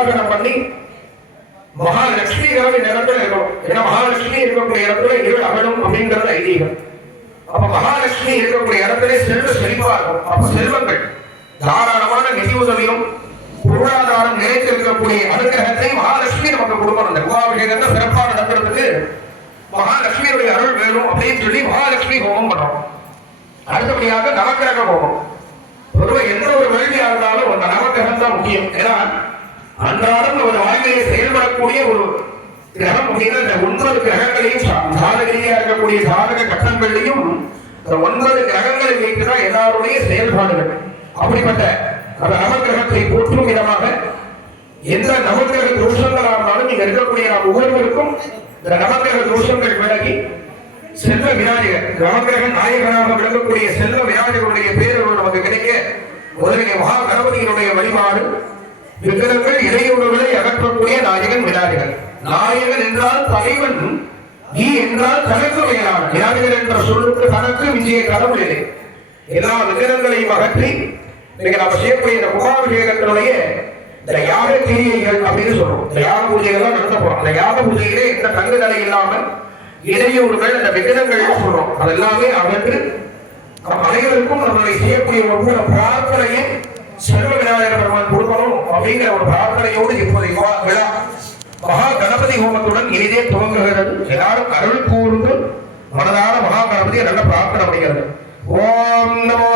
ஆராதனை பண்ணி மகாலட்சுமி இந்த நிறத்துல இருக்கணும். ஏன்னா மகாலட்சுமி இருக்கக்கூடிய இடத்துல இருள் அகலும் அப்படிங்கிறது ஐதீகம். அப்ப மகாலட்சுமி இருக்கக்கூடிய இடத்துல செல்வ செழிப்பா இருக்கும். அப்ப செல்வங்கள் தாராளமான நிதி உதவியும் பொருளாதாரம் நிலைத்திருக்கக்கூடிய அனுகிரகத்தை மகாலட்சுமி நமக்கு கொடுக்கணும். அந்த குவாபிஷேகத்தை சிறப்பாக நடத்துறதுக்கு மகாலட்சுமியுடைய அருள் வேணும் அப்படின்னு சொல்லி மகாலட்சுமி ஹோமம் பண்றோம் அடுத்தபடியாக நவக்கிரக ஹோமம். பொதுவாக எந்த ஒரு வேள்வியாக இருந்தாலும் அந்த நவக்கிரகம் தான் முக்கியம். ஏன்னா அன்றாடம் ஒரு வாழ்க்கையை செயல்படக்கூடிய ஒரு கிரகம் அப்படின்னா இந்த ஒன்பது கிரகங்களையும் சாதகரியா இருக்கக்கூடிய சாதக கட்டங்களையும் இந்த ஒன்பது கிரகங்களை வைத்துதான் எல்லாருடைய செயல்பாடுகள். அப்படிப்பட்ட அந்த நவக்கிரகத்தை போற்றும் விதமாக எந்த நவக்கிரக தோஷங்களா இருந்தாலும் நீங்க இருக்கக்கூடிய நாம் ஒவ்வொருவருக்கும் இந்த நவகிரக தோஷங்கள் விலகி செல்வ விநாயகர் நவகிரக நாயகனாக விளங்கக்கூடிய செல்வ விநாயகருடைய பேர் நமக்கு கிடைக்க முதலிலே மகா கணபதியினுடைய வழிபாடு விக்கிரங்கள் இறையுறவுகளை அகற்றக்கூடிய நாயகன் விநாயகர் நாயகன் என்றால் தலைவன் நீ என்றால் கணக்கு மேலாளர் விநாயகர் என்ற சொல்லுக்கு தனக்கு விஜய கடவுள் இல்லை. எல்லா விக்கிரங்களையும் அகற்றி இன்னைக்கு நம்ம செய்யக்கூடிய இந்த குமாபிஷேகத்தினுடைய இந்த யாக கிரியைகள் அப்படின்னு சொல்றோம். இந்த யாக பூஜைகள் தான் நடத்த போறோம். அந்த யாக பூஜையிலே எந்த தங்குதலை இல்லாமல் இடையூறுகள் அந்த விகிதங்கள் சொல்றோம்? அதெல்லாமே அகற்று நம் அனைவருக்கும் நம்மளை செய்யக்கூடிய ஒவ்வொரு பிரார்த்தனையும் செல்வ விநாயகர் பெருமான் கொடுக்கணும் அப்படிங்கிற ஒரு பிரார்த்தனையோடு இப்போது விழா மகா கணபதி ஹோமத்துடன் இனிதே துவங்குகிறது. எல்லாரும் அருள் கூர்ந்து மனதார மகா கணபதியை நல்ல பிரார்த்தனை அப்படிங்கிறது ஓம் நமோ